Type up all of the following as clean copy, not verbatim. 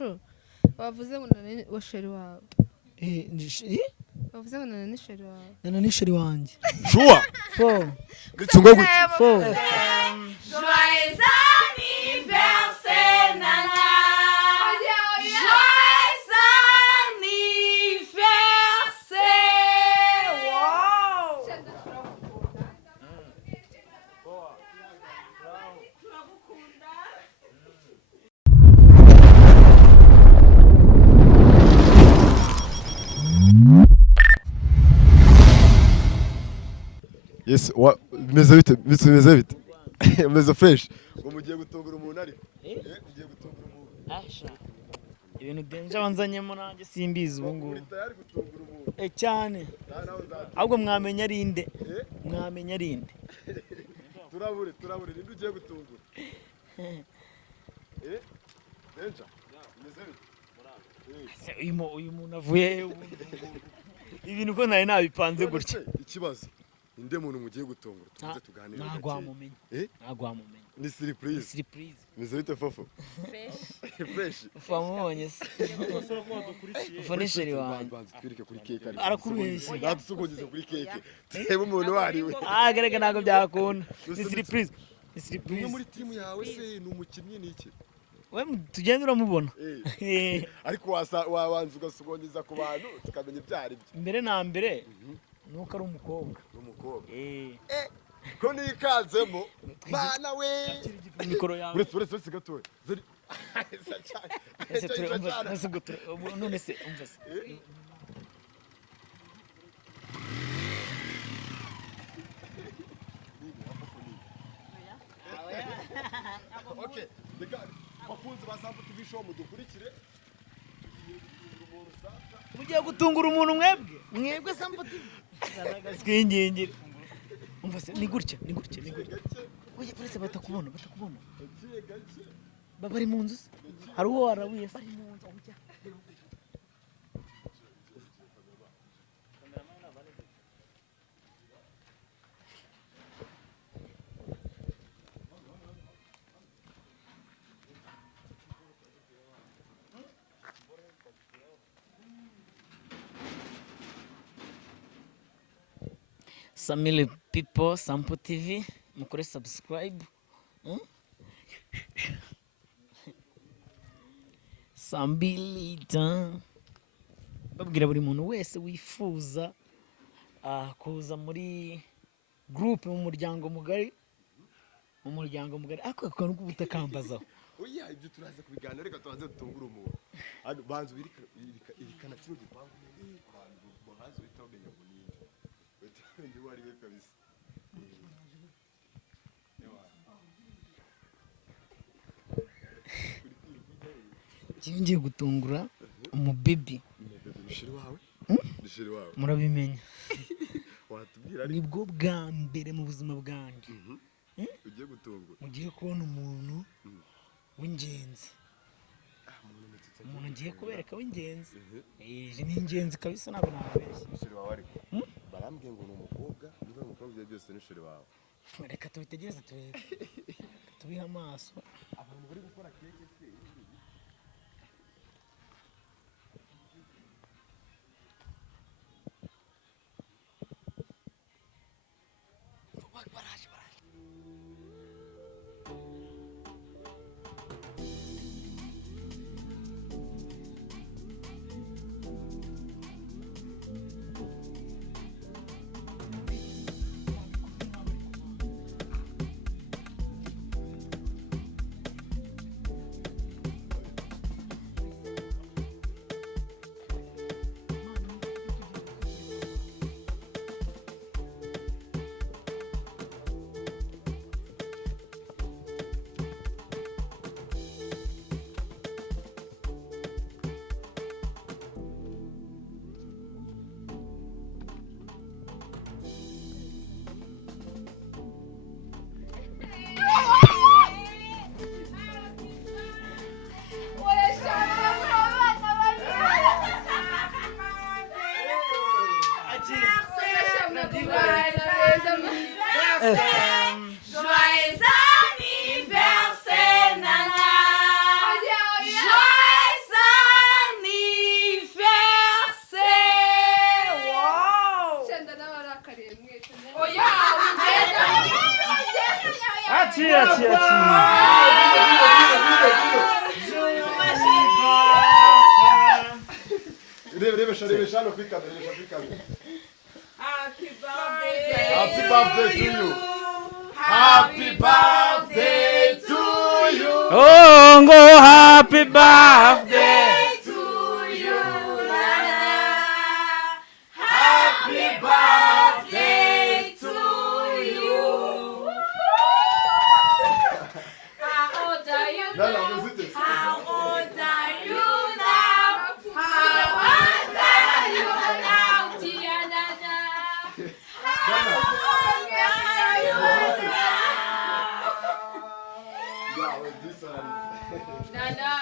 shu bavuze ngo nani wa sheri wawe bavuze ngo nani sheri wawe Nana ni sheri wanjye shuwa 4 bitsungo guki 4 Joyeux anniversaire, Nana. Joyeux anniversaire. Wow. yes bimeze bite bimeze fresh ngo mugiye gutungura umuntu ariko mugiye gutungura umuntu asha ibintu denje wanzanyemo nanjye simbizi ubu ngubu uri tayari gutungura umuntu cyane ahubwo mwamenya ari inde mwamenya ari inde turabure ninde ugiye gutungura denja bimeze bite uyu muntu avuye ibintu ko nari nabipanze gutya ikibazo inde muntu mugiye gutungura tuze tuganire ntabwo wamumenye ni surprise bimeze bite fofo fresh wamubonye se ufa ni sheri wanjye twirike kuri cake arakubeshya natusogogeze kuri cake turebe umuntu wariwe garega ntabwo byakunda ni surprise umwe muri timu yawe se ni umukinnyi n'iki we tugenda uramubona ariko wabanza ugasogongeza ku bantu tukamenya ibyo ari byo mbere na mbere nuko ari umukobwa ko nikanzemo bana we mikoro yawe uretse gatoya zari ese turumva none se umva se okay bakunze bazampa TV show mudukurikire mugiye gutungura umuntu mwebwe sampo TV twingingire umva se ni gutya oya uretse batakubona bari mu nzu se hari uwo warabuye se bari mu nzu ujya Samile people Sampo TV mukore subscribe Sambilita babwira buri muntu wese wifuza kuza muri group mu muryango mugari ako kantu k'ubutakambazaho oya ibyo turaza kubiganira reka tubanze dutungura umuntu banzu irikana kino gipangu abantu bahazi bita umenya ngo ninde ndi wari we kabisa ngiye gutungura umubebi nishiri wawe murabimenya watubwira nibwo bwa mbere mu buzima bwanjye ugiye gutungura mugiye kubona umuntu w'ingenzi umuntu ngiye kubereka w'ingenzi ni ingenzi kabisa ntabwo nababeshya nishiri wawe ariko barambwiye ngo ni umukobwa niba umukobwa ibyo byose nishiri wawe reka tubitegereze turebe tubihe amaso abantu bari gukora keke se Reba shano kuri kamera. Happy birthday. Happy birthday to you. Happy birthday to you. Oh, ngo happy birthday. To you, Nana. Happy birthday to you. How old are you Nana, now? music is. How old are you now? How old are you now, dear Nana? How old are you now? Yeah, well, this one. Nana.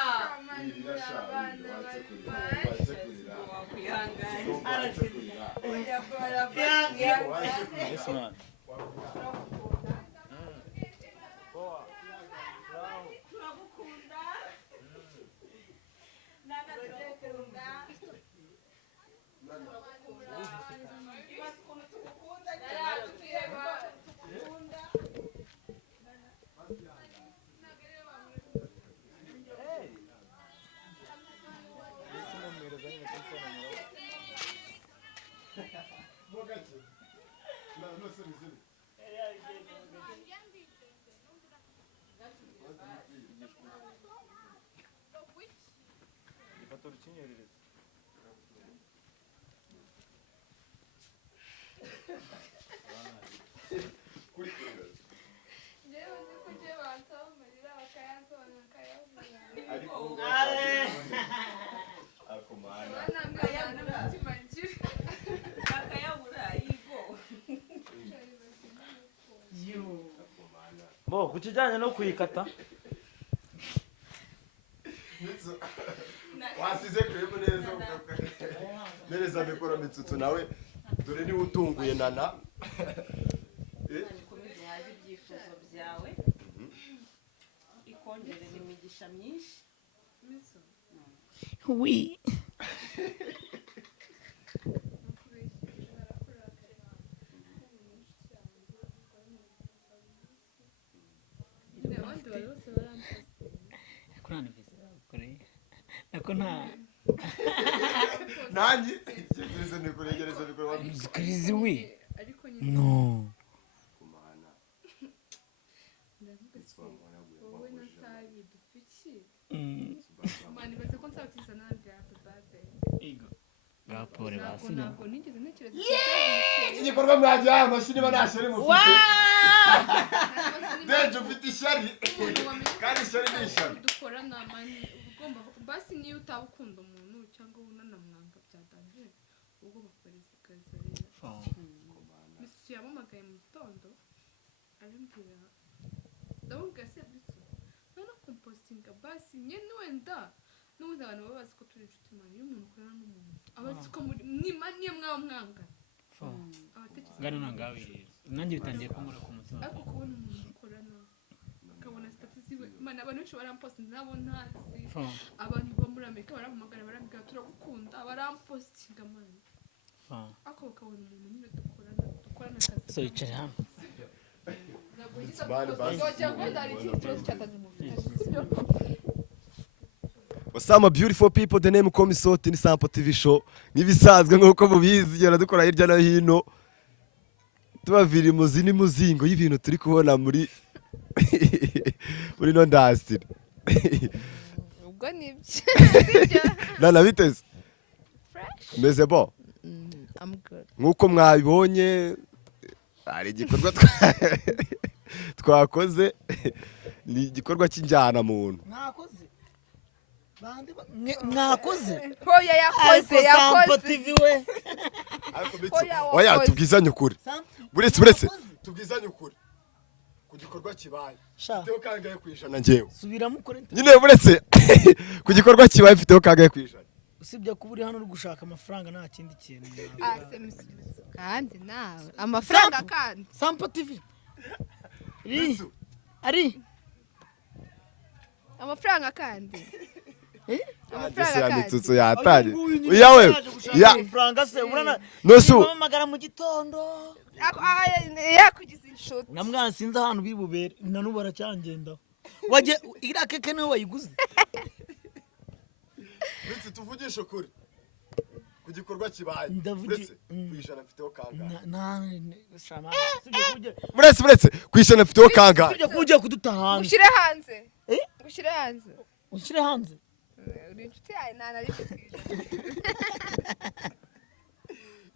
Yes, man. Bo ku kijyanye no kuyikata Wasize kureba neza nereza mikoro mitsutsu nawe dore ni utunguye Nana. Ikomeze haze ibyifuzo byawe ikongerera imigisha myinshi. oui kurana visa kuri nako nta Nanjye gereza mikoro gereza mikoro crazy we ariko nyine no kumana. ndavuga se wowe na Sabi dupiki mm mani baze ko nsabatiza nanjye happy birthday ego gapore basi ntabwo nigeze ntekereza Igikorwa mwagiye amashini banashari mufite. Deje ufite ishyari. Kandi ishyari ni ishyari. dukorana mani ugomba basi niyo utaba ukunda umuntu cyangwa unanamwanga byatanje ubwo bakoreza kazi rero MITSUTSU yamamagaye mu gitondo arambwira ndamubwira se MITSUTSU none kumpostinga basi nyene wenda n'ubundi abantu baba bazi ko turi inshuti mani iyo umuntu ukorana n'umuntu abazi ko niyo mwaba mwangana ngana nangawe rero nanjye bitangiye kumura ku mutima ariko kubona umuntu ukorana akabona stati ziwe mani abantu benshi barampostinga nabo ntazi abantu bo muri Amerika barampamagara barambwira turagukunda barampostinga mani ako bakabona umuntu nyine dukorana akazi so yicara hamwe ntabwo yita ngo hari ikindi kibazo cyatanze mu video What's up, my beautiful people? The name Komi Soti ni Sampo TV show. Nibisanzwe nk'uko mubizi gera dukora hirya no hino. Tubavira imuzi n'umuzingo y'ibintu turi kubona muri no ndasitiri. ubwo nibyo Nana biteze. fresh Meze bo. I'm good Nk'uko mwabibonye hari igikorwa twakoze ni igikorwa cy'injyana muntu. mwakoze mwakoze hoya yakoze TV we Oya tubwizanye ukuri. Buretse tubwizanye ukuri. Ku gikorwa kibaye. Mfiteho kangahe kwijana ngewe. subiramo ukore Nyine buretse ku gikorwa kibaye mfiteho kangahe kwijana. usibye kuba uri hano uri gushaka amafaranga nta kindi kintu kandi nawe amafaranga kandi Sampo TV ari amafaranga kandi Ese ya MITSUTSU yatanye. Yawe. ya amafaranga se urana Nosu. bamagara mu gitondo yakugize inshuti namwana sinzi ahantu bibubere na n'ubu aracyangendaho waje iriya keke niwe wayiguze Ndetse tuvugishe kuri ku gikorwa kibaye Ndavugi- uretse kwijana mfiteho kangahe uretse kwijana mfiteho kangahe tujya kujya kuduta hanze ushyire hanze ushyire hanze ushyire hanze uri inshuti yawe nana ariko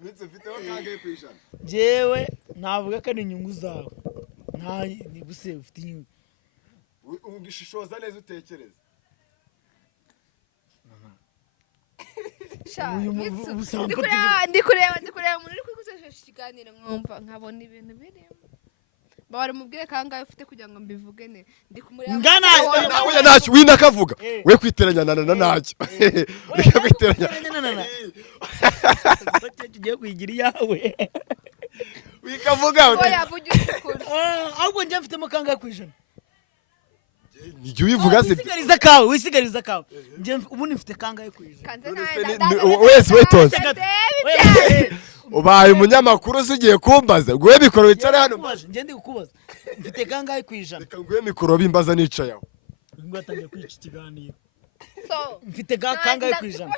uretse mfiteho kangahe kwijana jewe navuga ko ari inyungu zawe nta ni guse ufite inyungu ugishishoza neza utekereza sha Uyu Mitsu, ubusambo ndi kureba umuntu uri kwigusesha ikiganiro nkumva nkabona ibintu birimo bari mubwire kangahe ufite kugira ngo mbivuge ne ndi kumureba ngana oya ntacyo winakavuga we kwiteranya na ntacyo ureka kwiteranya tugiye kwigira iyawe wikavuga oya vugisha ukuri ahubwo njye mfitemo kangahe ku ijana nijye ubivuga se wisigariza kawe wisigariza kawe njye ubu mfite kangahe ku ijana kanze wese wetonze nawe ubaye umunyamakuru ugiye kumbaza nguhe mikoro wicare hano njye ndi kukubaza mfite kangahe ku ijana reka nguhe mikoro bimbaza nicaye aho ngo atangiye kwica ikiganiro so mfite kangahe ku ijana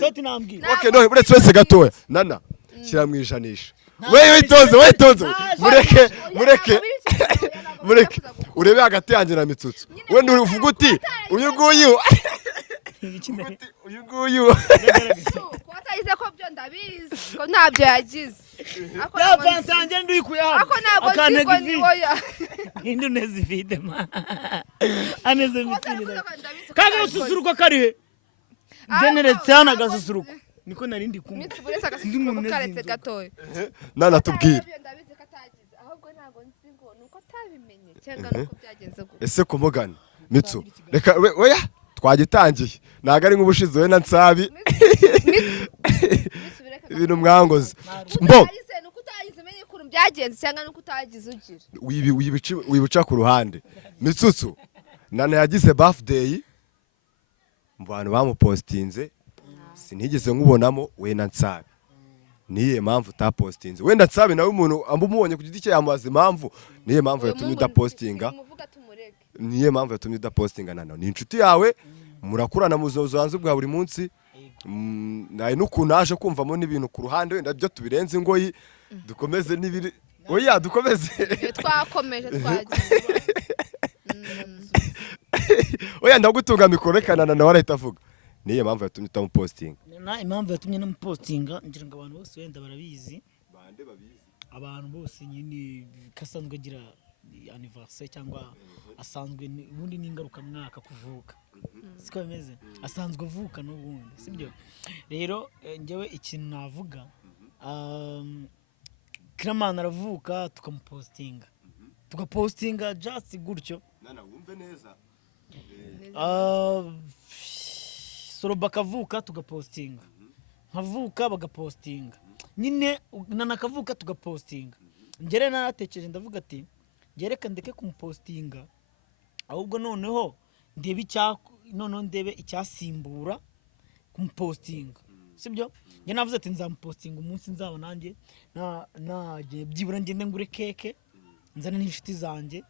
soti nambwira okay no uretse wese gatoya nana shyira mu ijanisha we witonze mureke urebe hagati yanjye na mitsutsu wenda uvuga uti uyu nguyu watagize ko byo ndabizi ko ntabyo yagize ya fansange nduyikuye hano ako ntabwo nzi ko ni woya indi neza ifite ma aneze mitsinda kangahe ususuruko karihe generetse hano agasusuruko niko narindi kumwe Mitsu buretse agasusuruko karetse gatoya nana tubwire ndabizi ko atagize ahubwo ntabwo nzi ngo nuko atabimenye cyangwa nuko byagenze gutya ese kumugana mitsu reka oya twagitangiye ntago ari nk'ubushize we na nsabi ibintu mwangoze mbo nuko utagize umenye ukuntu byagenze cyangwa nuko utagize ugira wibuca ku ruhande mitsutsu nana yagize birthday mu bantu bamupostinze sinigeze nkubonamo we na nsabi niye mpamvu utapostinze wenda nsabi nawe umuntu amubonye ku giti cye yamubaza impamvu niye mpamvu yatumye udapostinga niye mpamvu yatumye udapostinga nana ni inshuti yawe murakurana mu buzozo bwa buri munsi naye n'ukuntu aje kumvamo n'ibintu ku ruhande wenda byo tubirenze ingoyi dukomeze n'ibiri oya dukomeze twakomeje twagiye oya ndagutunga mikoro reka nana nawe arahita avuga niye mpamvu yatumye utamupostinga impamvu yatumye namupostinga ngira ngo abantu bose wenda barabizi abantu bose nyine kasanzwe agira anniversaire cyangwa asanzwe ubundi n'ingaruka mwaka kuvuka siko bimeze asanzwe avuka n'ubundi sibyo rero njyewe ikintu navuga Kiramana aravuka tukamupostinga just gutyo nana wumve neza Soroba akavuka tugapostinga nkavuka bagapostinga nyine nana akavuka tugapostinga ngere naratekereje ndavuga ati ngereka ndeke kumupostinga ahubwo noneho ndebe icyasimbura kumupostinga sibyo njye navuze ati nzamupostinga umunsi nzaba nanjye naje byibura ngende ngure keke nzane n'inshuti zanjye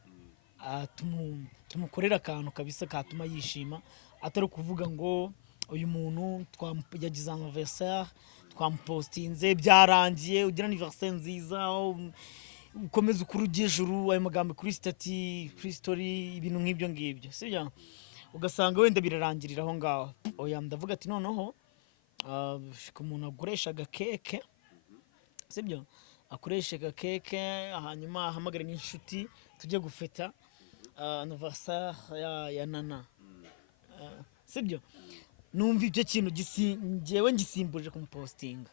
tumukorera akantu kabisa katuma yishima atari kuvuga ngo uyu muntu yagize anniversaire twamupostinze byarangiye ugira anniversaire nziza ukomeza ukuri ujyejuru ayo magambo kuri stati kuri story ibintu nk'ibyo ngibyo sibyo ugasanga wenda birarangirira aho ngaho oya ndavuga ati noneho ku muntu akoresha agakeke sibyo akoresha agakeke hanyuma ahamagare n'inshuti tujye gufeta anniversaire ya nana sibyo numva ibyo kintu njyewe ngisimbuje kumupostinga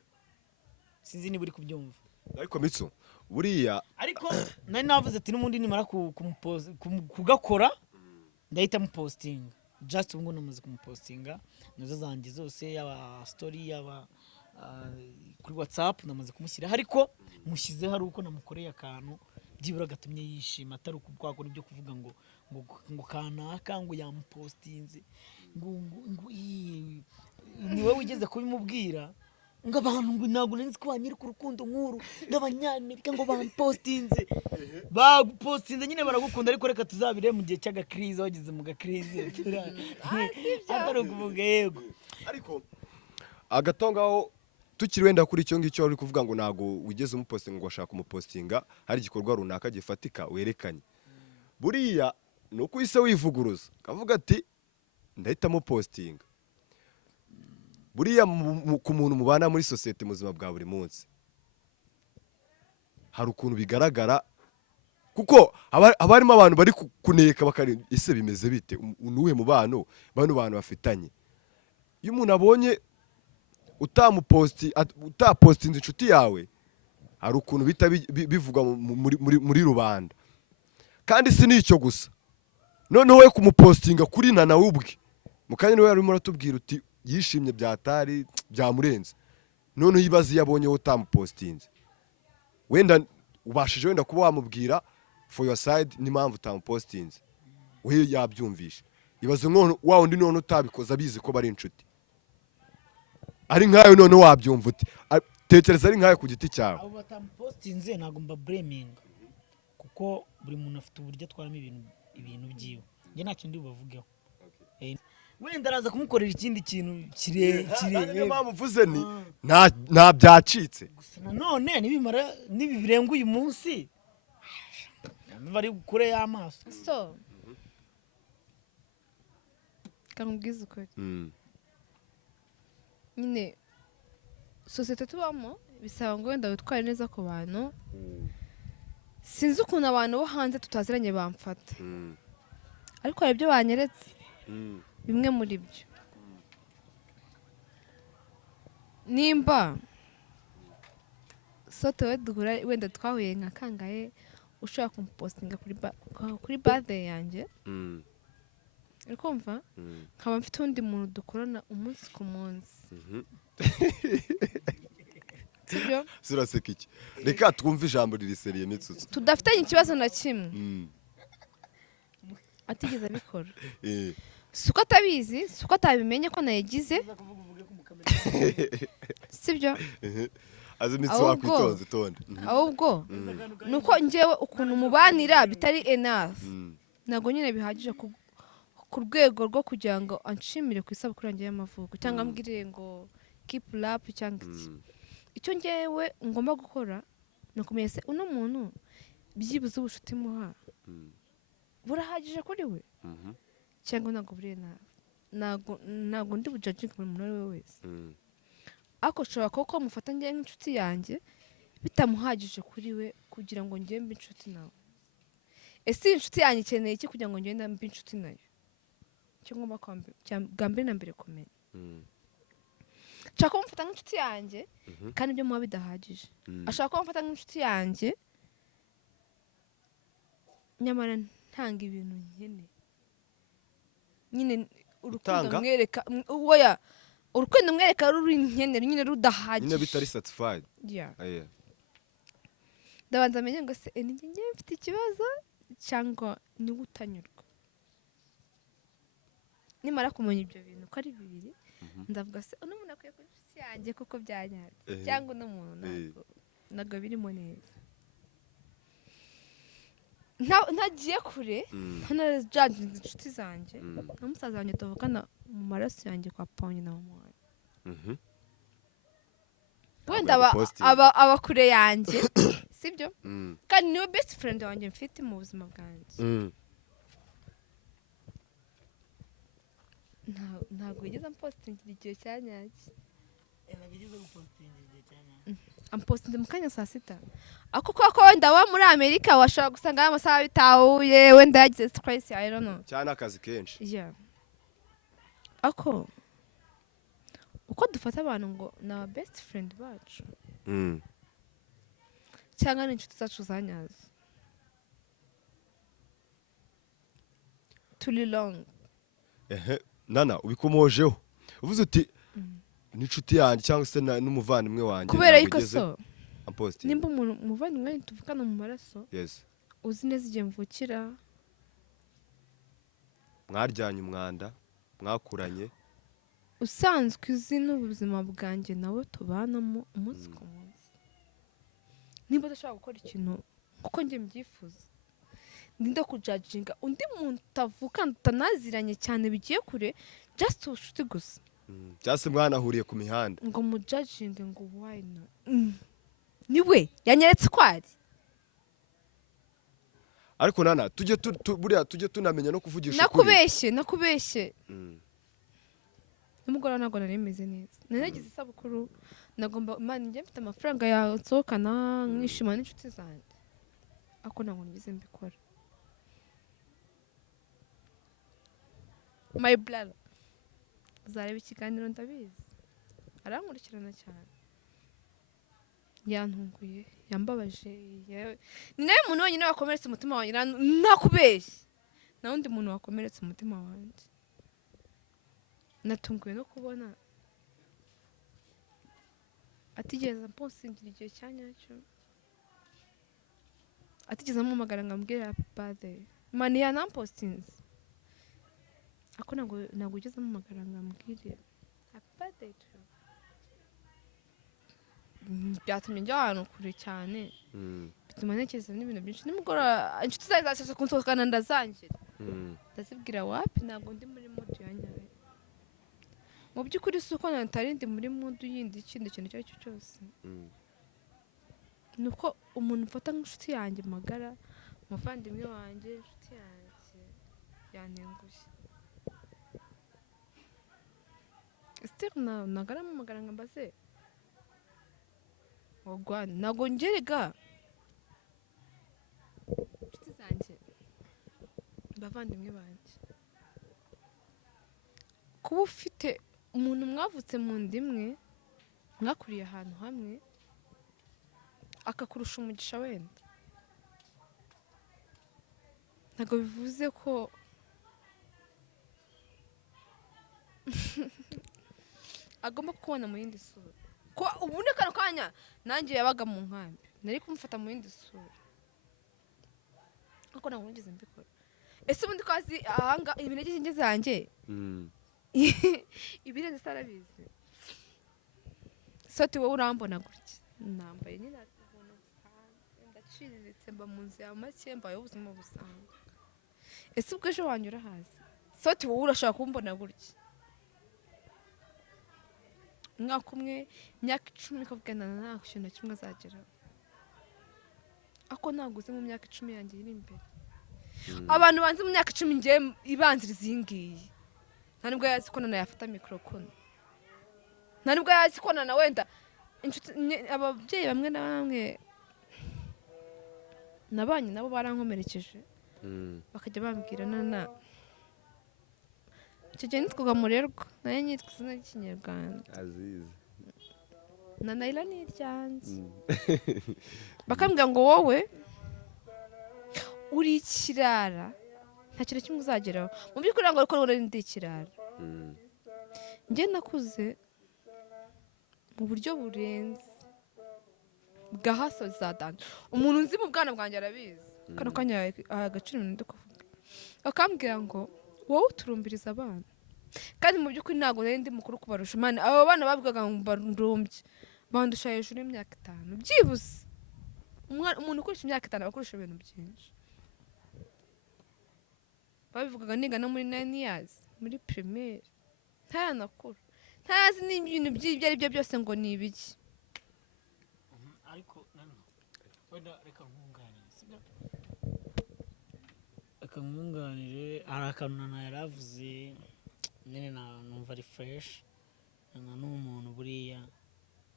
sinzi niba uri kubyumva ariko mitsu buriya ariko nari navuze ati n'ubundi nimara kugakora ndahita mupostinga just ubu ngubu namaze kumupostinga nizo zanjye zose yaba story yaba kuri WhatsApp namaze kumushyira ariko mushyize hari uko namukoreye akantu byibura gatumye yishima atari ukubwakora ibyo kuvuga ngo kanaka ngo yamupostinze ngo niwe wigeze kubimubwira ngo abantu ngo ntabwo nzi ko banyereka urukundo nk'uru n'abanyamerika ngo bampostinze bagupostinze nyine baragukunda ariko reka tuzabire mu gihe cy'agakrize wageze mu gakrize atari ukuvuga yego ariko agatongaho tukiri wenda kuri icyo ngicyo uri kuvuga ngo ntago wigeze umupostinga ngo washaka umupostinga hari igikorwa runaka gifatika werekanye buriya ni uko uhise wivuguruza kavuga ati ndahitamo postinga buriya ku muntu mubana muri sosiyete mu buzima bwa buri munsi hari ukuntu bigaragara kuko haba harimo abantu bari kuneka bakari ese bimeze bite unuwe mu bano bantu bafitanye iyo umuntu abonye utapostinze inshuti yawe hari ukuntu bita bivugwa muri rubanda kandi si n'icyo gusa noneho we kumupostinga kuri Nana ubwe mu kanya niwe yarimo aratubwira uti yishimye byatari byamurenze noneho ibaze yabonye wowe utamupostinze wenda ubashije wenda kuba wamubwira for your side n'impamvu utamupostinze we yabyumvisha ibaze none wa undi none utabikoza abizi ko bari inshuti ari nkayo none wabyumva uti tekereza ari nkayo ku giti cyawe abo batamupostinze ntabwo mba blaming kuko buri muntu afite uburyo atwaramo ibintu byiwe njye ntacyo ndi bubavugeho wenda araza kumukorera ikindi kintu kirekire niyo mpamvu mvuze ni nta byacitse gusa nanone nibirenga uyu munsi bari kure y'amaso so kamubwiza ukuri nyine sosiyete tubamo bisaba ngo wenda witware neza ku bantu sinzi ukuntu abantu bo hanze tutaziranye bamfata ariko hari ibyo banyeretse bimwe muri byo nimba sote duhura wenda twahuye nka kangahe ushobora kumupostinga kuri birthday yanjye uri kumva nkaba mfite undi muntu dukorana umunsi ku munsi sibyo suraseka iki reka twumve ijambo riri seriye MITSUTSU tudafitanye ikibazo na kimwe atigeze abikora suko atabizi suko atabimenye ko nayigize sibyo azi MITSUTSU wakwitonze tonde ahubwo nuko njyewe ukuntu mubanira bitari enough ntago nyine bihagije ku rwego rwo kugira ngo anshimire ku isabukuru yanjye y'amavuko cyangwa ambwire ngo keep up cyangwa icyo njyewe ngomba gukora ni ukumenya se uno muntu byibuze ubushuti muha burahagije kuri we cyangwa ntabwo buriye ntabwo ndi bujajinge buri muntu uwo ari we wese ariko ushobora kuba mufata njye nk'inshuti yanjye bitamuhagije kuri we kugira ngo njye mbe inshuti nawe ese inshuti yanjye ikeneye iki kugira ngo njye mbe inshuti nayo icyo ngomba bwa mbere na mbere kumenya nshaka ko mufata nk'inshuti yanjye kandi ibyo muba bidahagije ashaka ko mufata nk'inshuti yanjye nyamara ntanga ibintu nkeneye nyine urukundo mwereka urukundo mwereka ruri nkeneye nyine rudahagije nyine bitari satisfied ndabanza amenye ngo se njye mfite ikibazo cyangwa niwe utanyurwa nimara kumenya ibyo bintu ko ari bibiri ndavuga se uno muntu akwiye kuba inshuti yanjye kuko byanyabye cyangwa uno muntu ntabwo birimo neza ntagiye kure ntanajanje inshuti zanjye na musaza wanjye tuvukana mu maraso yanjye kwa pawundi na mama wanjye wenda aba kure yanjye sibyo kandi niwe best friend wanjye mfite mu buzima bwanjye ntabwo yigeze ampostingira igihe cyanyacye ampostinze mu kanya saa sita ako kuko wenda wa muri Amerika washobora gusanga amasaha bitahuye wenda yagize stress I don't know cyane akazi kenshi ako uko dufata abantu ngo ni aba best friend bacu cyangwa ni inshuti zacu zanyazo turi long Nana ubikomojeho uvuze uti n'inshuti yanjye cyangwa se n'umuvandimwe wanjye kubera yuko so amposting nimba umuvandimwe tuvukana mu maraso uzi neza igihe mvukira mwaryanye umwanda mwakuranye usanzwe uzi n'ubuzima bwanjye nawe tubanamo umunsi ku munsi, niba udashobora gukora ikintu kuko njye mbyifuza, ndinde kujajinga undi muntu utavukana tutanaziranye cyane bigiye kure, just ubucuti gusa, cyangwa se mwanahuriye ku mihanda ngo mujajinge ngo why not. Niwe yanyeretse ko ari. ariko Nana buriya tujye tunamenya no kuvugisha ukuri. nakubeshye nimugoroba ntabwo nari meze neza, naragize isabukuru, nagomba mani njye mfite amafaranga yansohokana nkishima n'inshuti zanjye, ariko ntabwo nigeze mbikora. My brother uzareba ikiganiro ndabizi, arankurikirana cyane, yantunguye, yambabaje, ni nawe muntu wenyine wakomeretse umutima wanjye, ntakubeshye, nta wundi muntu wakomeretse umutima wanjye. Natunguwe no kubona atigeze mpostingira igihe cya nyacyo, atigeze ampamagara ngo ambwire happy birthday, mani yanampostinze, ako ntabwo ugeze ampamagara ngo ambwire happy birthday to you. Byatumye njya ahantu kure cyane, bituma ntekereza n'ibintu byinshi. Nimugoroba inshuti zawe zashatse kunsohokana ndazangira, ndazibwira wapi, ntabwo ndi muri mood ya nyayo. Mu by'ukuri si uko natari ndi muri mood yindi ikindi kintu icyo ari cyo cyose, ni uko umuntu mfata nk'inshuti yanjye magara, umuvandimwe wanjye, inshuti yanjye yantengushye. Still ntabwo arampamagara ngo ambaze ogwane, ntabwo ngerega inshuti zanjye, abavandimwe banjye, kuba ufite umuntu mwavutse mu nda imwe, mwakuriye ahantu hamwe, akakurusha umugisha wenda, ntabwo bivuze ko agomba kubona mu yindi sura. Ko ubundi kano kanya nanjye yabaga mu nkambi, nari kumufata mu yindi sura, ariko ntabwo nigeze mbikora. Ese ubundi ko azi ahanga ibintu zanjye ibirenze sarabizi, soti wowe urambona gutya, nambaye nyine akabona busanzwe, ndaciriritse, mba mu nzu ya make, mbayeho ubuzima busanzwe. Ese ubwo ejo wanyura hasi, soti wowe urashaka kumbona gutya, umwaka umwe, imyaka 10 ukavugana nta kintu na kimwe azageraho, ako ntabwo uzi mu myaka 10 yanjye iri imbere. Abantu banze mu myaka 10 ngiye ibanziriza iyi ngiyi, nta nubwo yazi ko nana yafata mikoro kuno, nta nubwo yazi ko nana wenda ababyeyi bamwe na bamwe nabanye nabo barankomerekeje, bakajya bambwira Nana, icyo gihe nitwaga Murerwa, nayo nyitwa izina ry'ikinyarwanda Aziz, Nana ni iryanjye, bakambwira ngo wowe uri ikirara, nta kintu kimwe uzageraho. Mu by'ukuri ngo ariko uri ndi ikirara, njye nakuze mu buryo burenze bwa haso zadanje. Umuntu nzi mu bwana bwanjye arabizi, kano kanya agaciro ibintu ndi kuvuga, akambwira ngo wowe uturumbiriza abana, kandi mu by'ukuri ntabwo nari ndi mukuru kubarusha. Imana abo bana bavugaga ngo barumbye, bandusha hejuru y'imyaka 5 byibuze. Umuntu ukurusha imyaka 5 abakurusha ibintu byinshi. Babivugaga niga no muri 9 years muri primaire, ntayanakura, ntazi n'ibintu by'ibyo ari byo byose ngo ni ibiki. Ariko Nana wenda reka nkunganire, sibyo? Reka nkunganire, hari akantu Nana yaravuze nyine numva ari fresh. Nana ni umuntu buriya,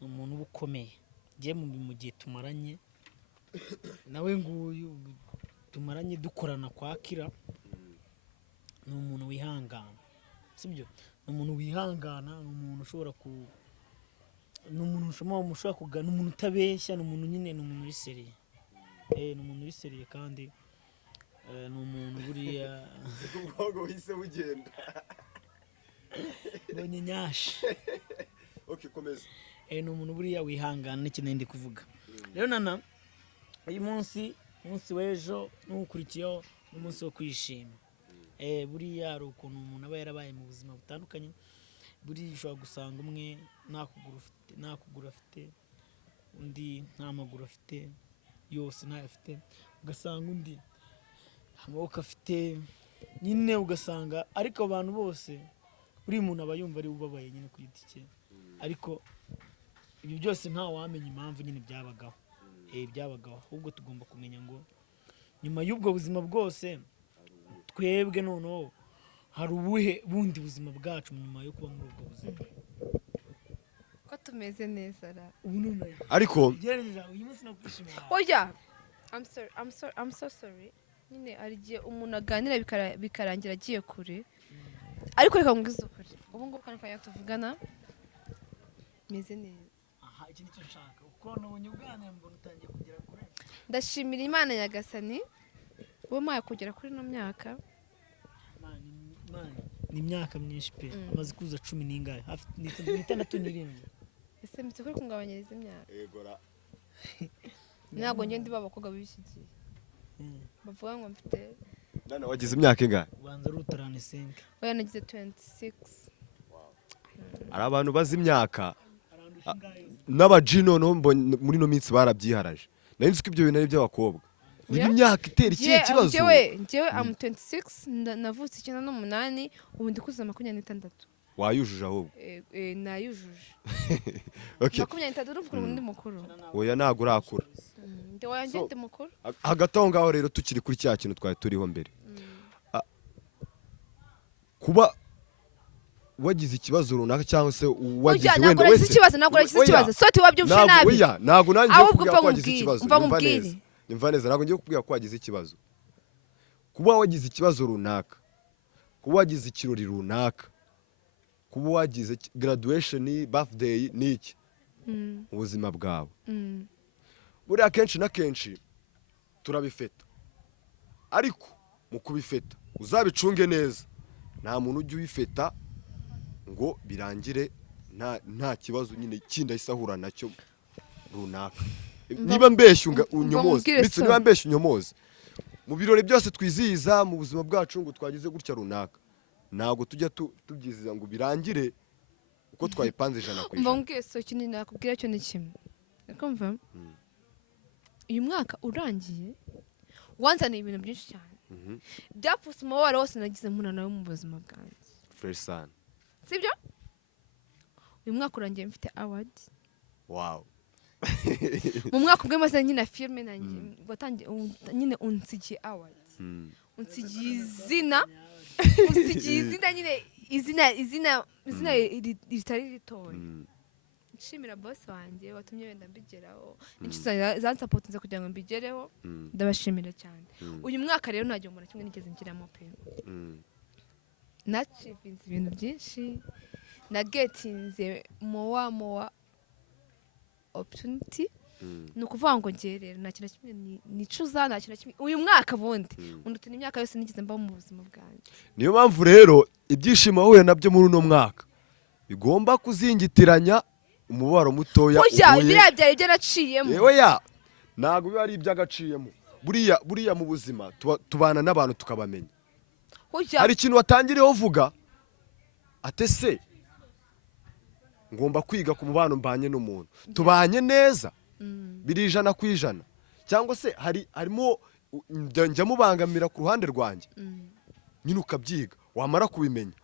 ni umuntu uba ukomeye. Ngiye mu gihe tumaranye nawe nguyu, tumaranye dukorana kwa Kira, ni umuntu wihangana, sibyo? Ni umuntu wihangana, ni umuntu ushobora ni umuntu ushobora kugana, ni umuntu utabeshya, ni umuntu nyine, ni umuntu uri seriye, ni umuntu uri seriye, kandi ni umuntu buriya ubwonko wise bugenda bonye nyashe. Okay, komeza. Ni umuntu buriya wihangana, n'ikintu ndi kuvuga. Rero Nana, uyu munsi w'ejo n'ukurikiyeho n'umunsi wo kwishima. Buriya hari ukuntu umuntu aba yarabaye mu buzima butandukanye, buri ushobora gusanga umwe nta kuguru afite undi nta maguru afite yose ntayo afite ugasanga undi amaboko afite nyine ugasanga ariko abantu bose buri muntu aba yumva ari ubabaye nyine ku giti cye ariko ibi byose nta wamenya impamvu nyine byabagaho byabagaho ahubwo tugomba kumenya ngo nyuma y'ubwo buzima bwose twebwe noneho hari ubuhe bundi buzima bwacu nyuma yo kuba muri ubwo buzima ko tumeze neza ra ubu none ariko uyu munsi nakwishimira oya I'm so sorry nyine hari igihe umuntu aganira bikarangira agiye kure ariko reka ngwize ukuri ubu ngubu kandi kanya tuvugana meze neza aha iki nicyo nshaka kuko nabonye ubwanira mbona utangiye kugera kure ndashimira Imana Nyagasani uwo mpaye kugera kuri ino myaka ni imyaka myinshi pe amaze kuza 10 n'ingahe hafi ni 6 ese mbitse kuri kungabanyiriza imyaka ntabwo ngende ndi babakobwa b'ibishyigiye bavuga ngo mfite Nana wagize imyaka ingahe? ubanza ari utaranisenga oya nagize 26 Ari abantu bazi imyaka n'abajino no muri no minsi barabyiharaje nari nzi ko ibyo bintu ari by'abakobwa niba imyaka itera ikihe kibazo njyewe am 26 navutse 98 ubu ndi kuzuza 26 wayujuje ahubwo nayujuje okay 26 urumva ukuntu ndi mukuru oya ntago urakura ndi wanjye ndi mukuru hagati aho ngaho rero tukiri kuri cya kintu twari turiho mbere kuba wagize ikibazo runaka cyangwa se wagize wenda wese ntabwo nagize ikibazo sote wabyumvise nabi oya ntago nanjye ahubwo kuvuga ko wagize ikibazo umva nkubwire nimva neza ntago ngiye kukubwira ko wagize ikibazo kuba wagize ikibazo runaka kuba wagize ikirori runaka kuba wagize graduation birthday niki ubuzima bwawe buriya kenshi na kenshi turabifeta ariko mu kubifeta uzabicunge neza nta muntu ujya ubifeta ngo birangire nta kibazo nyine kinda isahura nacyo runaka niba mbeshye unyomoze bitse niba mbeshye unyomoze mu birori byose twizihiza mu buzima bwacu ngo twagize gutya runaka ntago tujya tubyiziza ngo birangire uko twayipanze 100%. Mva mbwiye so kinini nakubwira cyo ni kimwe ukumva uyu mwaka urangiye wanzaniye ibintu byinshi cyane byapfuse umubare wose nagize munana wo mu buzima bwanjye fresh sana sibyo uyu mwaka urangiye mfite award wow mu mwaka ubwe maze nyine filme nanjye watangiye nyine unsigiye award unsigiye izina nyine izina ritari ritoya nshimira boss wanjye watumye wenda mbigeraho inshuti zansapotinze kugira ngo mbigereho ndabashimira cyane uyu mwaka rero ntagiye umuntu kimwe nigeze ngiramo pe nacivinze ibintu byinshi nagetinze mowa opportunity ni ukuvuga ngo ngiye rero nta kintu kimwe nicuza nta kintu kimwe uyu mwaka bundi undutina imyaka yose nigeze mbaho mu buzima bwanjye niyo mpamvu rero ibyishimo wahuye nabyo muri uno mwaka bigomba kuzingitiranya umubaro mutoya uvuye biriya byawe byaraciyemo yewe ntabwo biba ari iby'agaciyemo buriya mu buzima tubana n'abantu tukabamenya hari ikintu watangiriyeho uvuga atese ngomba kwiga ku mubano mbanye n'umuntu tubanye neza biri 100% cyangwa se harimo njya mubangamira ku ruhande rwanjye nyine ukabyiga wamara kubimenya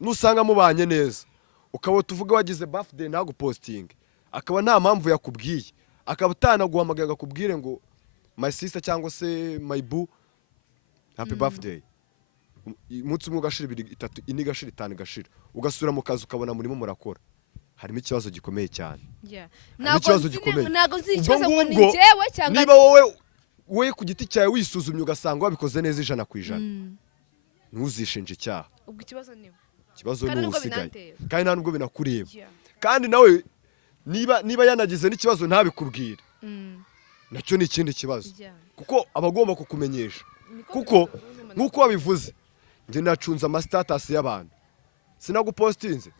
nusanga mubanye neza ukaba tuvuga wagize birthday ntago posting akaba nta mpamvu yakubwiye akaba utanaguhamagaye akubwire ngo my sister cyangwa se my boo happy birthday umunsi umwe ugashira 2 3 4 gashira 5 gashira ugasura mu kazi ukabona murimo murakora harimo ikibazo gikomeye cyane ntago nzi ikibazo ngo ni jewe cyangwa niba wowe ku giti cyawe wisuzumye ugasanga wabikoze neza 100% ntuzishinje icyaha ubwo ikibazo niwe ikibazo ni usigaye kandi nta nubwo binakureba kandi nawe niba yanagize n'ikibazo ntabikubwire nacyo ni ikindi kibazo kuko abagomba kukumenyesha kuko nkuko wabivuze nge nacunza ama status y'abantu sinagupostinze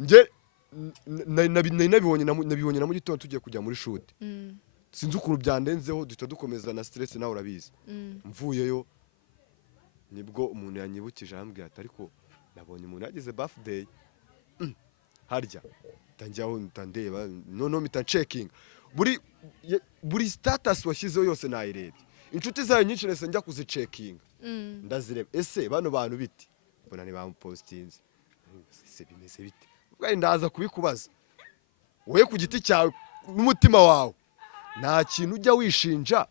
nge nabibonye na mu gitondo tugiye kujya muri shoot sinzi ukuntu byandenzeho duhita dukomeza na stress nawe urabizi mvuyeyo nibwo umuntu yanyibukije arambwira ati ariko nabonye umuntu yagize birthday harya tanjyaho ntandeba noneho mpita checking buri status washyizeho yose nayirebye inshuti zayo nyinshi nese njya kuzicekinga ndazireba ese bano bantu biti mbona ni bamupostinze se bimeze bite ubwo ndaza kubikubaza wowe ku giti cyawe n'umutima wawe nta kintu ujya wishinja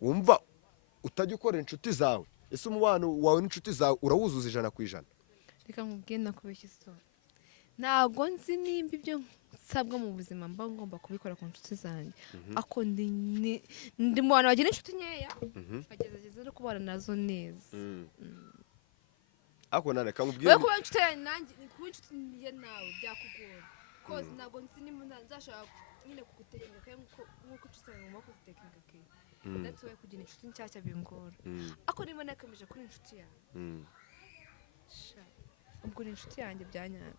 wumva utajya ukora inshuti zawe ese umubano wawe n'inshuti zawe urawuzuza 100%? reka nkubwiye nakubeshya isoni ntabwo nzi nimba ibyo nsabwa mu buzima mba ngomba kubikora ku nshuti zanjye ako ndi mu bantu bagira inshuti nkeya bagerageza no kubana nazo neza ako nane kamubwiye wowe kuba inshuti yanjye nanjye kuba inshuti ye nawe byakugora koze ntabwo nzi nimba nzashaka nyine kugutekinga kandi nk'uko inshuti zanjye ngomba kuzitekinga kenshi ndetse wowe kugira inshuti nshyashya bingora ako niba nakomeje kuri inshuti yawe ubwo ni inshuti yanjye byanyabyo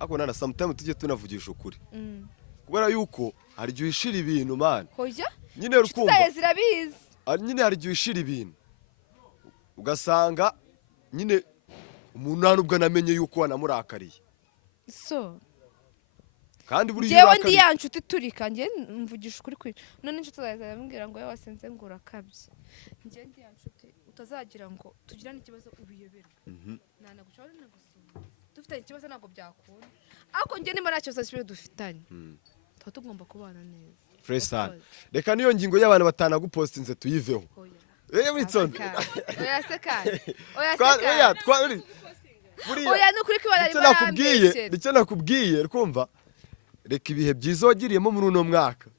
ako nana sometimes tujye tunavugisha ukuri kubera yuko hari igihe ushira ibintu man hoya nyine rukumva zaye zirabizi nyine hari igihe ushira ibintu ugasanga nyine umuntu nta nubwo anamenye yuko wanamurakariye so kandi buri yewe ndi ya nshuti turika njye mvugisha ukuri kuri none inshuti zawe zarambwira ngo yewe wasenze ngo urakabye njye ndi ya nshuti utazagira ngo tugirane ikibazo ubiyoberwe nanagushobora nagusura dufitanye ikibazo ntabwo byakunda ariko njye nimba nta kibazo cy'ibyo dufitanye tuba tugomba kubana neza Fresal reka niyo ngingo y'abantu batanagupostinze tuyiveho witsonze oya se kandi oya nukuri kwibana ari barambeshye nicyo nakubwiye kumva reka ibihe byiza wagiriyemo muri uno mwaka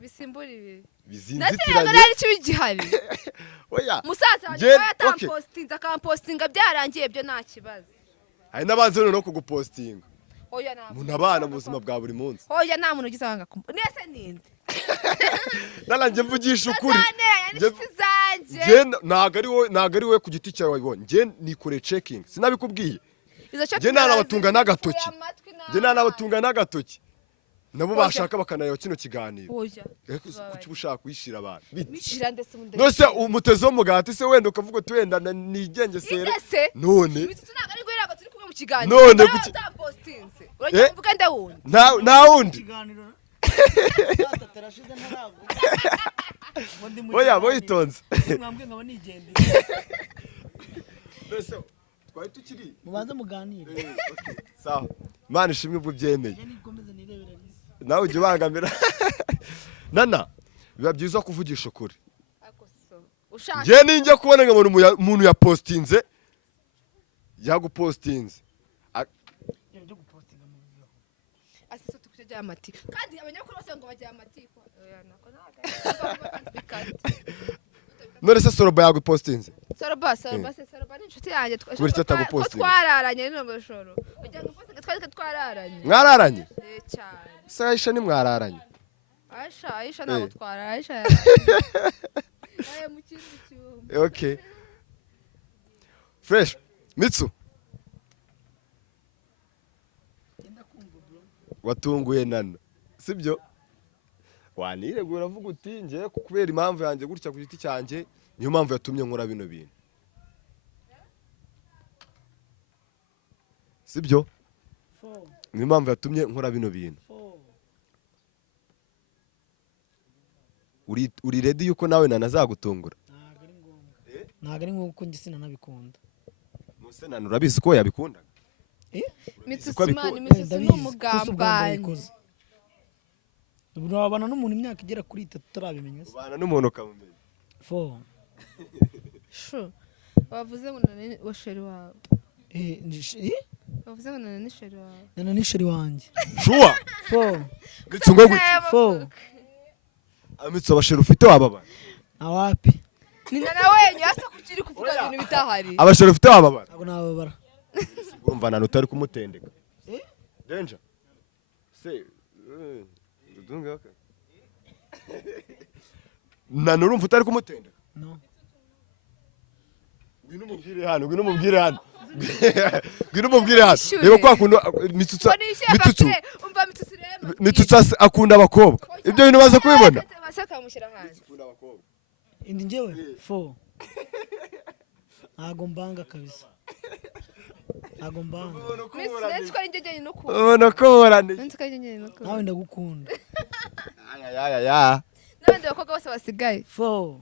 bisimbura ibi bizinzitiranye nari cyo bigihari oya musaza wanjye yatampostinze akampostinga byarangiye byo nta kibazo hari n'abanze no kugupostinga oya nta muntu abana mu buzima bwa buri munsi oya nta muntu ugize wanga nese ninde nanjye mvugisha ukuri njye ntago ari wowe ku giti cyawe wabibonye njye nikoreye checking sinabikubwiye njye nanabatunga n'agatoki nabo bashaka bakanareba kino kiganiro kuki ushaka kuyishira abantu nose umuteze w'umugati se wenda ukavuga uti wenda nigengesere none nta wundi oya boyitonze twari tukiri mubanze muganire sawa Imana ishimwe ubwo byemeye nawe ujye ubangamira nana biba byiza kuvugisha ukuri njye ninjya kubona ngo umuntu yapostinze yagupostinze kandi abanyamakuru bose ngo bajya amatiku none se soroba yagupostinze soroba ni inshuti yanjye twararanye n'amashoro kugira ngo twari twararanye mwararanye cyane se Aisha ni mwararanye Aisha ntabwo twara Aisha mu kindi cyumba okay fresh Mitsu watunguye nana sibyo waniregura uvuga uti ngiye kubera impamvu yanjye gutya ku giti cyanjye niyo mpamvu yatumye nkora bino bintu sibyo niyo mpamvu yatumye nkora bino bintu uri ready yuko nawe nana azagutungura ntabwo ari ngombwa ko njye sinanabikunda nose nana urabizi ko yabikunda MITSUTSU ni umugambanyi urabana n'umuntu imyaka igera kuri 3 utarabimenya se ubana n'umuntu ukamumenya wavuze ngo nane washeri wawe wavuze ngo nane nisheri wawe nana nisheri wanjye shuwa Mitsu ngo Mitsu abasheri ufite wababara awapi ni nana wenyu yasa kukiri kuvuga ibintu bitahari abasheri ufite wababara ntabwo nababara urumva nana utari kumutendeka danger se dunga nana urumva utari kumutendeka no ngwino mubwire hano reba kwa kuntu MITSUTSU akunda abakobwa ibyo bintu baza kubibona indi njyewe ntago mbanga kabisa ntago mbanga Ndetse ko ari njye njyenyine ukunda. ubona ko buraniye Ndetse ko ari njye njyenyine ukunda. nawe ndagukunda ayayaya N'abandi bakobwa bose basigaye. fo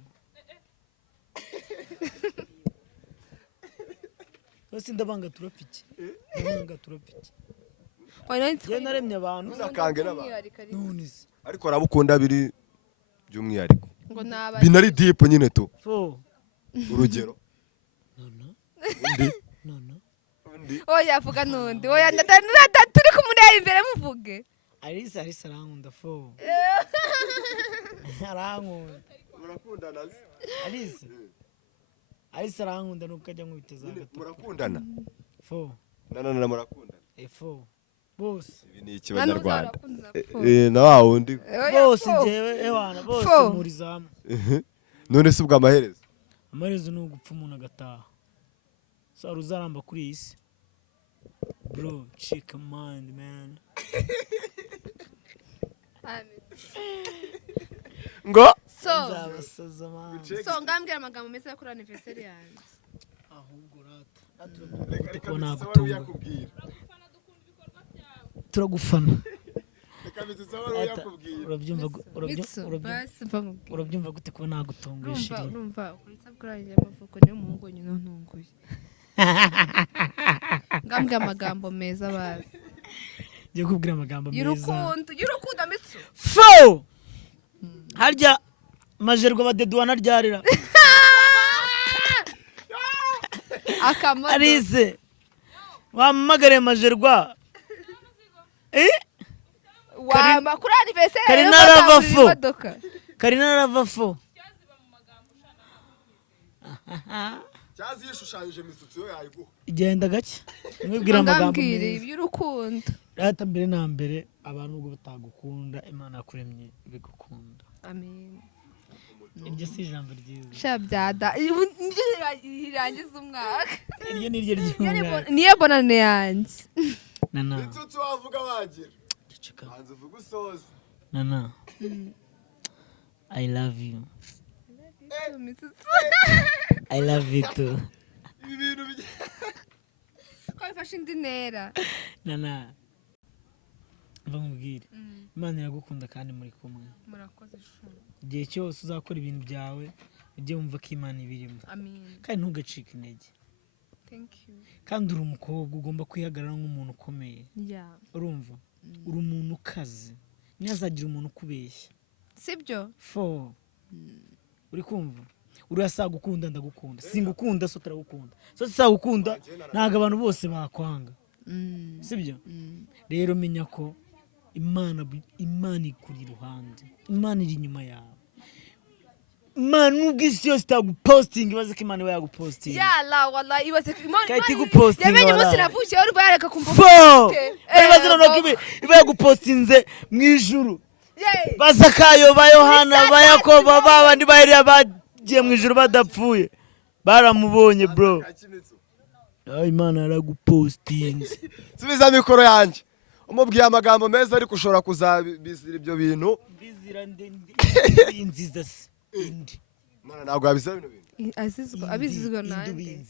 bose ndabanga turapfike ndabanga turapfike njye naremye abantu unakange n'abantu none se ariko arabukunda biri by'umwihariko ngo naba binari deep nyine tu fo urugero nono undi nono oya vuga nundi oya turi kumureba imbere muvuge. Alice arankunda fo arankunda murakundana Alice arankunda nuko ajya nkubiteza gato murakundana fo nanana murakundana fo bose ibi ni ikibanyarwanda None na wa wundi bose njyewe ewana bose Fo. muri zamu none se ubwo amaherezo ni ugupfa umuntu agataha so uzaramba kuri iyi si bro check a mind man ngo So nzabasaza man ngambwira amagambo meza yo kuri anniversary yanjye. ahubwo rata nagutunga turagufana urabyumva gute kuba nagutunguye shiri Urumva ukuntu bwarangiye amavuko niyo muhungu nyine ntunguye. Ngambwira amagambo meza bazi. ngiye kubwira amagambo meza Y'urukundo Mitsu. fo harya majerwa badeduana ryarira Akamodo. Alice wamamagare majerwa Wamba kuri anniversary Kari rero narava batangurira fo. imodoka. karina arava fo cyazi yishushanyije MITSUTSU yo yayiguha igenda gake mwibwira amagambo Ngambwira meza iby'urukundo. rata mbere na mbere abantu ubwo batagukunda imana yakuremye ibigukunda Amen. iryo si ijambo ryiza Shabyada. Irangiza umwaka. iryo ni ryo ry'umwaka Niyo bonane yanjye. nana MITSUTSU wavuga wagira gicika hanze uvuga usoza nana I love you I love you too ibi bintu Ko bifashe indi ntera. nana mva nkubwire imana iragukunda kandi muri kumwe Murakoze shuri. igihe cyose uzakora ibintu byawe ujye wumva ko imana ibirimo Amen. kandi ntugacike intege Thank you. kandi uri umukobwa ugomba kwihagarara nk'umuntu ukomeye Yeah. urumva uri umuntu ukaze ntihazagira umuntu ukubeshya Sibyo? fo uri kumva uriya gukunda ndagukunda singukunda so turagukunda so sagukunda ntabwo abantu bose bakwanga sibyo rero menya ko imana ikuri iruhande imana iri inyuma yawe imana nubwo isi yose itagupostinga ibaze ko imana iba yagupostinga Yala wallahi ibaze Imana. Kahita igupostinga, Yamenye umunsi wallahi. navukiye uri bayareka kumva. fo ibaze noneho ko iba yagupostinze mu ijuru bazakayo ba yohana ba yakobo babandi baheriya bagiye mu ijuru badapfuye baramubonye bro imana yaragupostinze subiza mikoro yanjye umubwiye amagambo meza ariko ushobora kuzabizira ibyo bintu bizira nziza indi ntabwo yabizira bino bintu Abizizwa nande.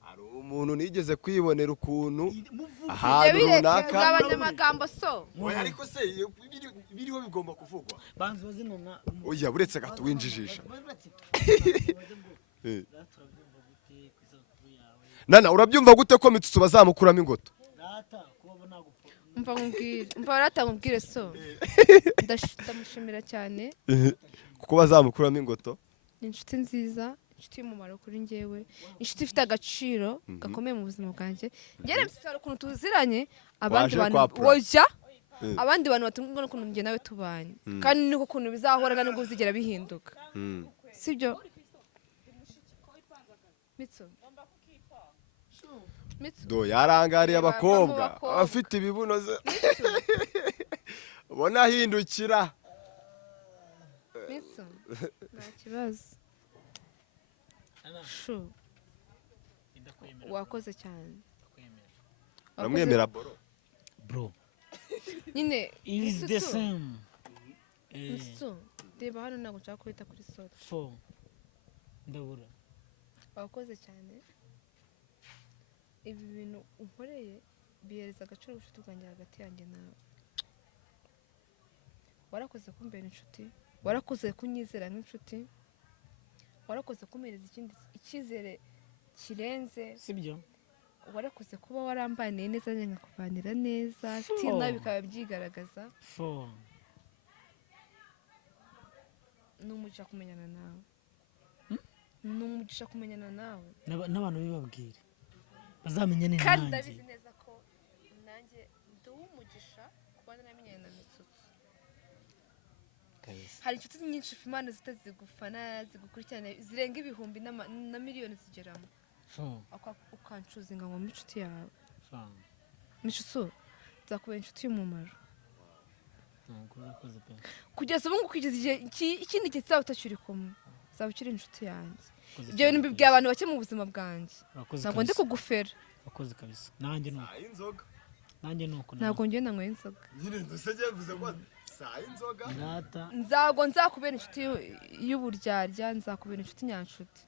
hari umuntu nigeze kwibonera ukuntu Ibyo ahantu runaka gabanya amagambo so. oya ariko se biriho bigomba kuvugwa banzi bazinona oya buretse gato winjijisha nana urabyumva gute ko MITSUTSU bazamukuramo ingoto Umva waratangubwire so. Ndamushimira cyane. kuko bazamukuramo ingoto. Ni inshuti nziza, inshuti y'umumaro kuri njyewe, inshuti ifite agaciro gakomeye mu buzima bwanjye. Njye MITSUTSU ukuntu tuziranye abandi bantu oja abandi bantu batungwa n'ukuntu njye nawe tubanye kandi niko kuntu bizahora nubwo bizigera bihinduka. Sibyo? Do yarangariye abakobwa abafite ibibunoze ubona ahindukira nta kibazo wakoze cyane uramwemera bro nyine is the same reba hano ntabwo nshaka kwita kuri soda ndabura wakoze cyane ibi bintu unkoreye bihereza agaciro ubucuti bwanjye hagati yanjye nawe. Warakoze kumbera inshuti, warakoze kunyizera nk'inshuti, warakoze kumpereza icyizere kirenze, sibyo? warakoze kuba warambaniye neza nkakubanira neza, still nawe bikaba byigaragaza. N'umugisha kumenyana nawe. N'umugisha kumenyana nawe. N'abantu bibabwire bazamenye neza. Kandi ndabizi neza ko nanjye ndi umugisha kuba naramenyana na Mitsutsu. Hari inshuti nyinshi Imana zitazigufana zigukurikirana zirenga ibihumbi na miliyoni zigeramo. Ukancuzinga ngo inshuti yawe. Mitsutsu nzakubera inshuti y'umumaro. Kugeza ubu ngubu kugeza ikindi gihe uzaba utakiri kumwe uzaba ukiri inshuti yanjye. Ibyo bintu mbibwiye abantu bake mu buzima bwanjye. Ntabwo ndi kugufera. Wakoze kabisa. Nanjye nuko. Ntabwo ngiye nanyweye inzoga. Nyine ndusege bivuze ko saa inzoga. Nzakubera inshuti y'uburyarya, nzakubera inshuti nyanshuti.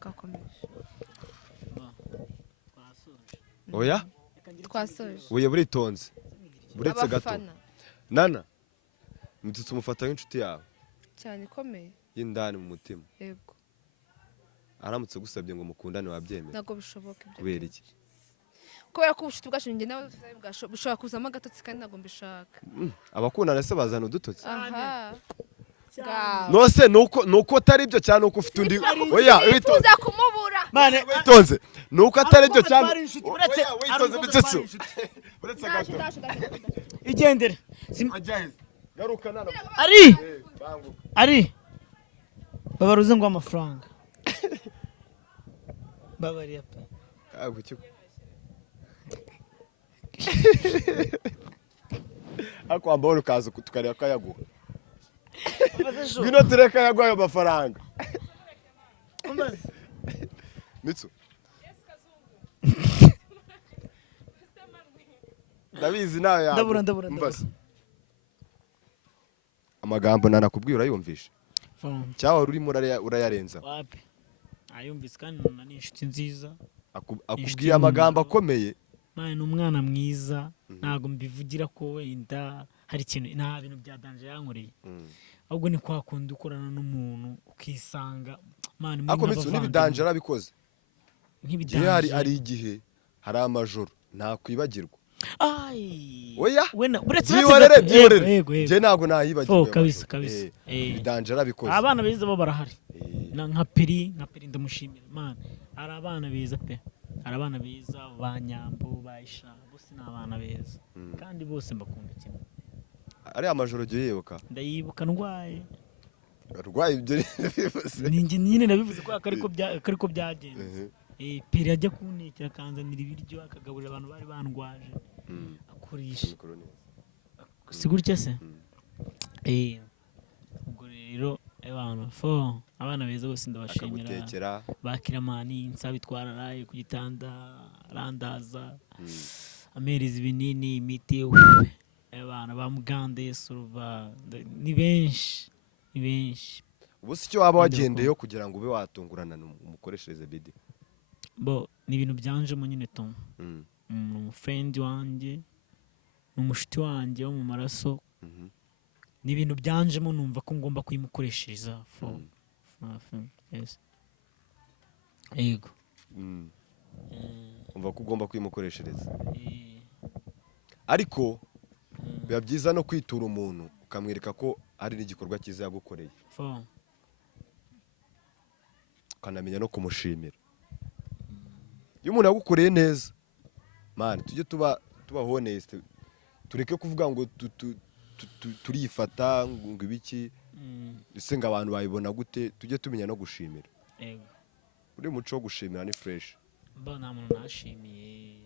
Gakomeje. Oya? Twasoje. Uye buritonze. Buretse gato. Nana. Mitsutsu umufata nk'inshuti yawe. Cyane ikomeye. Y'indani mu mutima. Yego. Aramutse gusabye ngo mukundane wabyemera. Ntabwo bishoboka ibyo. Kubera iki? Kubera ko ubucuti bwacu njye nawe bushobora kuzamo agatotsi kandi ntabwo mbishaka. Abakundana se bazana udutotsi. Aha. Nose nuko atari ibyo cyane uko ufite undi. Oya witonze. Uza kumubura. Mane witonze. Nuko atari ibyo cyane. Uretse witonze Mitsutsu. Uretse gato. Igendere. Ajyahe. Garuka Nana. Ari. Babaruze ngo amafaranga. Babariya pe. Agucyo. Akwambara ukaza tukareba kayaguha. Bino tureka yaguha ayo mafaranga. Mitsu. Ndabizi nawe ya. Ndabura. Amagambo nanakubwira urayumvisha. Cyawa urimo urayarenza. Wapi? Ayumvise kandi nani inshuti nziza. Akubwiye amagambo akomeye. Mane umwana mwiza, ntago mbivugira ko wenda hari ikintu nta bintu bya danje yankoreye. Ahubwo ni kwa kundi ukorana n'umuntu ukisanga mane muri Akomitsu n'ibidanje arabikoze. Nk'ibidanje. Hari igihe hari amajoro nta kwibagirwa. Oya? Byihorere. Je ntago nayibagiwe. Kabisa. Ibidanje arabikoze. Abana beza bo barahari. Nka Peri ndamushimira mane. Ari abana beza pe. Ari abana beza banyambo bayisha bose n'abana beza. Kandi bose mbakunda kimwe. Ari amajoro giye yibuka. Ndayibuka ndwaye. Arwaye ibyo bivuze. Ninjye nyine nabivuze ko akariko byagenze. Peri ajya kuntekera akanzanira ibiryo akagaburira abantu bari bandwaje. Akurisha. Sigurike se? Ubwo rero abantu abana beza bose ndabashimira. Bakiramani nsabitwara raye ku gitanda randaza. Amereza ibinini imiti abana bamugande surva ni benshi. Ubu si cyo waba wagendeyo kugira ngo ube watungurana umukoreshereze bidi. Bo ni ibintu byanjemo nyine Tom. Friend wanjye n'umushuti wanjye wo mu maraso. Ni ibintu byanjemo numva ko ngomba kuyimukoreshereza yes. Yego. Umva ko ugomba kuyimukoreshereza. Ariko biba byiza no kwitura umuntu ukamwereka ko ari n'igikorwa cyiza yagukoreye. Ukanamenya no kumushimira. Iyo umuntu yagukoreye neza man tujye tuba honest, tureke kuvuga ngo turifata ngo ibiki ese ngo abantu bayibona gute, tujye tumenya no gushimira. Yego. Uri muco wo gushimira ni fresh. Nta muntu nashimiye.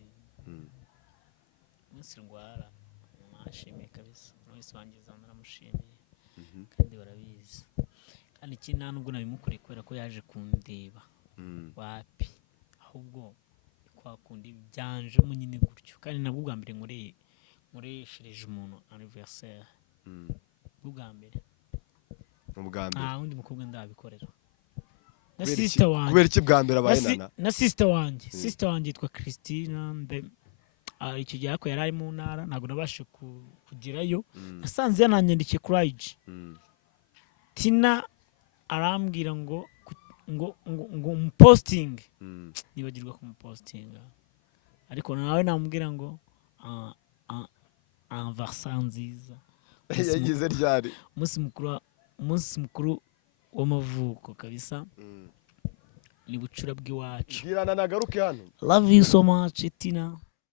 Munsi ndwara nashimiye kabisa. Wese wangiza naramushimiye. Kandi barabizi. Kandi ikindi nta nubwo nabimukoreye kubera ko yaje kundeba. Wapi? Ahubwo kwa kundi byanje mu nyine gutyo. Kandi nabwo bwa mbere nkoreshereje umuntu anniversaire. Bwa mbere. Ubwa mbere. Undi mukobwa ndabikorera. na sister wanjye kubera iki bwa mbere abaye Nana na sister wanjye yitwa Christina icyo gihe ariko yari ari mu ntara ntabwo nabashe kugerayo nasanze yananyandikiye kuri IG Tina arambwira ngo mpostinge nibagirwa kumupostinga ariko nawe namubwira ngo anniversaire nziza yagize ryari umunsi mukuru w'amavuko kabisa ni bucura bw'iwacu bwirana nagaruke hano love you so much Tina